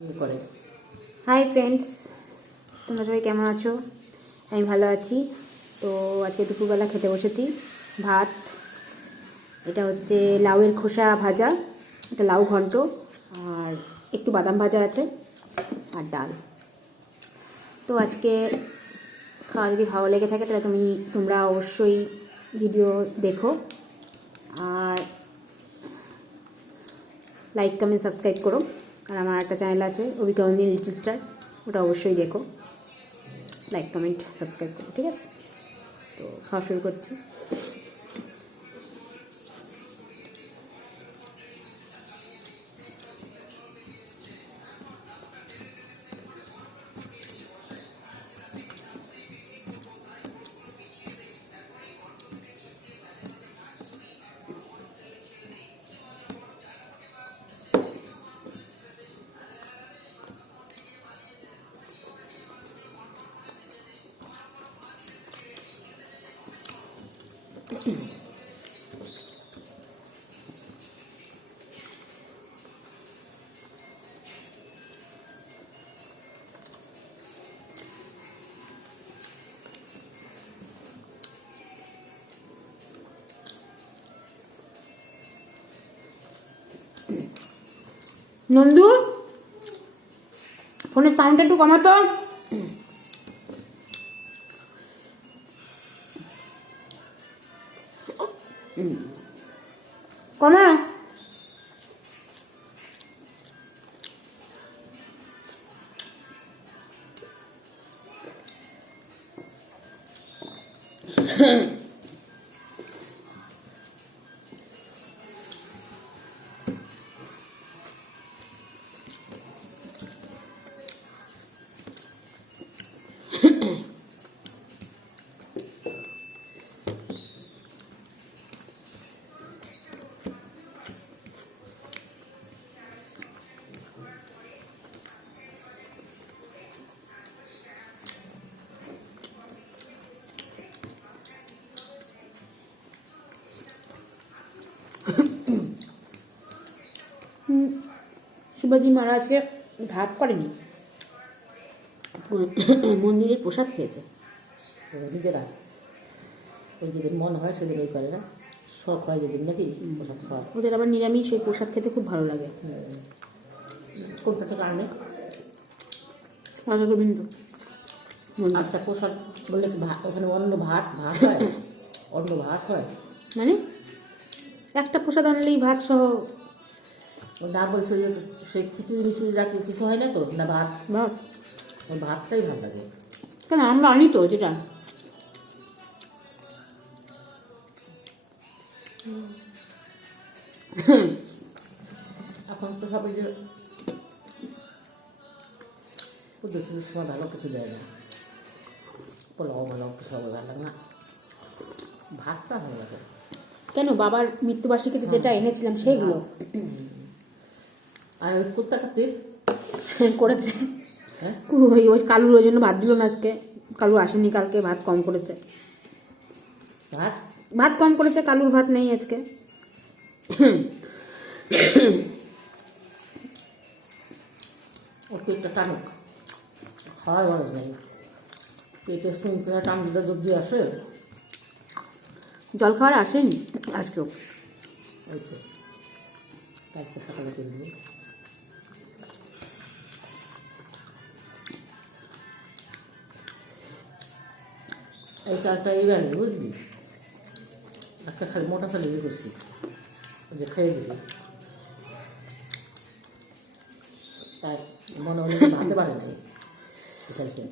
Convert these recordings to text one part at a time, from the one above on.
করে। Hi friends, তোমরা সবাই কেমন আছো? আমি ভালো আছি। তো আজকে দুপুরবেলা খেতে বসেছি ভাত। এটা হচ্ছে লাউয়ের খোসা ভাজা, এটা লাউ ঘন্ট, আর একটু বাদাম ভাজা আছে, আর ডাল। তো আজকে খাওয়া যদি ভালো লেগে থাকে তাহলে তোমরা অবশ্যই ভিডিও দেখো, আর লাইক কমেন্ট সাবস্ক্রাইব করো। আর আমার একটা চ্যানেল আছে অভিজ্ঞানন্দিনী লিটল স্টার, ওটা অবশ্যই দেখো, লাইক কমেন্ট সাবস্ক্রাইব করো, ঠিক আছে? তো খাওয়া শুরু করছি। নন্দু, ফোনের সাউন্ডটা একটু কমাতো। কমা। শিবাজি মহারাজকে ভাত করেনি, মন্দিরের প্রসাদ খেয়েছে নিজেরা ওই যেদিন মন হয় সেদিন ওই করে না, শখ হয় যেদিন নাকি প্রসাদ খাওয়া। ওদের আবার নিরামিষ, ওই প্রসাদ খেতে খুব ভালো লাগে। কোনটা থেকে আনে? রাজাগোবিন্দ আচ্ছা, প্রসাদ বললে কি ভাত ওখানে অন্য ভাত ভাত হয়? অন্য ভাত হয় মানে একটা প্রসাদ আনলেই ভাত সহ। না, বলছে যে সে খিচুড়ি মিচুড়ি যা কিছু হয় না তো, না ভাত? ভাত ওই ভাতটাই ভালো লাগে। কেন, আমরা আনি তো যেটা। এখন তো সবাই যে পুজো টুজোর সময় ভালো কিছু দেয় না, পোলাও ভালো কিছু ভালো লাগে না, ভাতটা ভালো লাগে। কেন, বাবার মৃত্যুবার্ষিকীতে যেটা এনেছিলাম সেগুলো আর ওই কুত্তা খাতে করেছে। হ্যাঁ, ওই কালুর ওই জন্য ভাত দিল না আজকে। কালু আসেনি কালকে, ভাত কম করেছে। ভাত ভাত কম করেছে, কালুর ভাত নেই আজকে। ওর পেটটা টানুক, খাওয়ার বয়স নেই, পেটে স্পুন করে টান দিলে দুধ দিয়ে আসে। জল খাবার আসেনি আজকেও। ওই তো কালকে সকালে করে দিবি। এই চালটা এইবার বুঝলি, একটা খালি মোটা চাল ইয়ে করছি, ওই যে খেয়ে দিবি, তাই মনে হলে ভাতে পারে নাই এই চালটা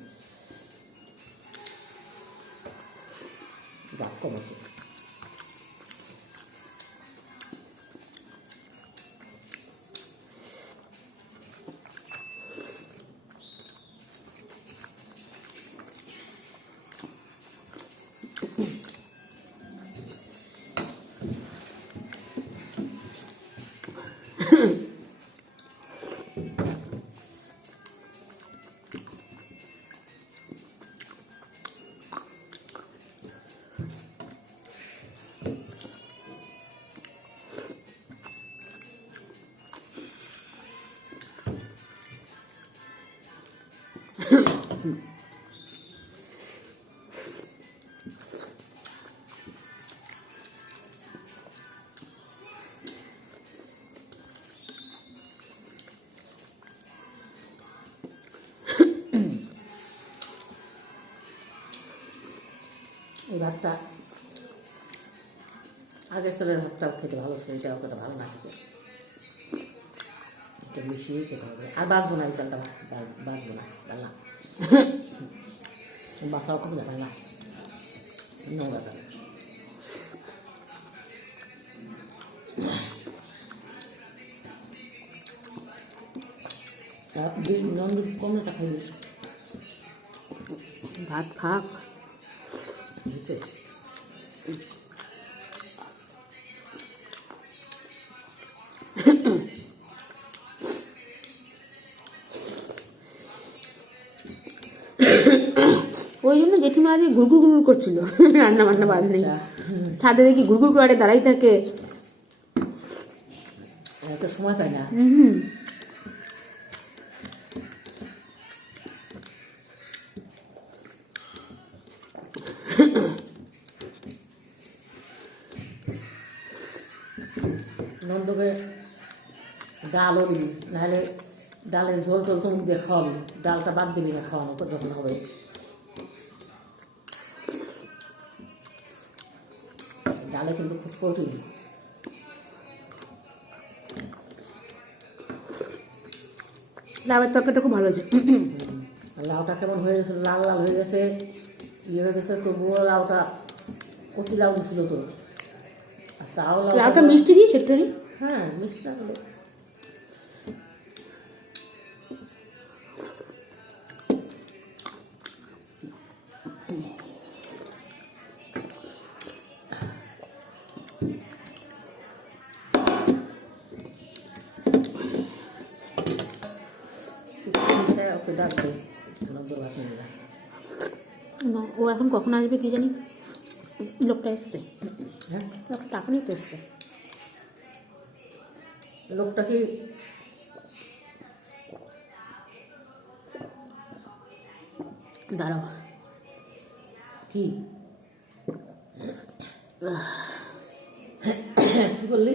দাম কম আছে। এই ভাতটা আগের চালের ভাতটা খেতে ভালো ছিল, এটা অতটা ভালো না খেতে, একটু মিশিয়ে খেতে হবে। আর বাঁচবো না এই চালটা, ডাল বাঁচবো না, ডাল না বাচ্চাও খুব দেখায় না, নোংরা চাল। নন্দুর কমটা খাই দিস ভাত খাক। দিতে ওই জন্য জেঠিমা আজ ঘুরঘুর ঘুরঘুর করছিল রান্না বান্না বাদ নেই। ছাদে দেখি ঘুরঘুর করে দাঁড়াই থাকে। এত সময় পাই না। নন্দকে ডালও দিবি, নাহলে ডালের ঝোল টোল চমুক দিয়ে খাওয়াবি, ডালটা বাদ দিবি না খাওয়ানো যখন হবে। ডালে কিন্তু খুব প্রোটিন। লাউয়ের তরকারিটা খুব ভালো হয়েছে। লাউটা কেমন হয়ে গেছে, লাল লাল হয়ে গেছে, ইয়ে হয়ে গেছে, তবুও লাউটা কচি লাউ দিছিল তো, আর তাও লাউটা মিষ্টি দিয়েছে একটু। হ্যাঁ মিষ্টি লাগলো। ওকে ডাকবে নন্দর ভাত নিয়ে যা। না, ও এখন কখন আসবে কি জানি। লোকটা এসছে, হ্যাঁ লোকটা টাকা নিতে এসছে। লোকটা কি দাঁড়াও, কি কি করলি?